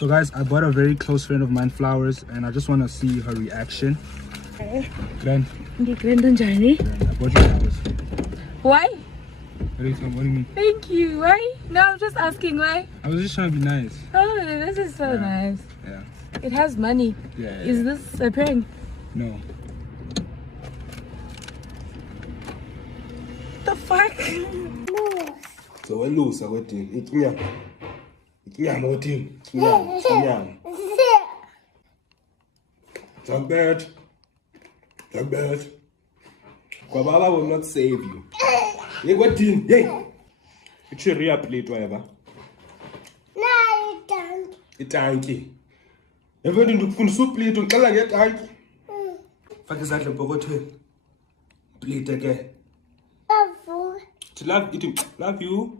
So guys, I bought a very close friend of mine flowers and I just want to see her reaction. Grand. I bought you flowers. Why? What do you mean? Thank you. Why? No, I'm just asking why. I was just trying to be nice. Oh, this is so nice. Yeah. It has money. Yeah. Is this a prank? No. The fuck? So we lose our thing. It's more thing. Jagbert. Kwababa will not save you. Hey, what thing? Hey. It's a real plate, whatever. No, don't. It's tanky. Everything to put soup plate on color get tanky. Fuck is that the pocket? Plate again. To love you. Love you.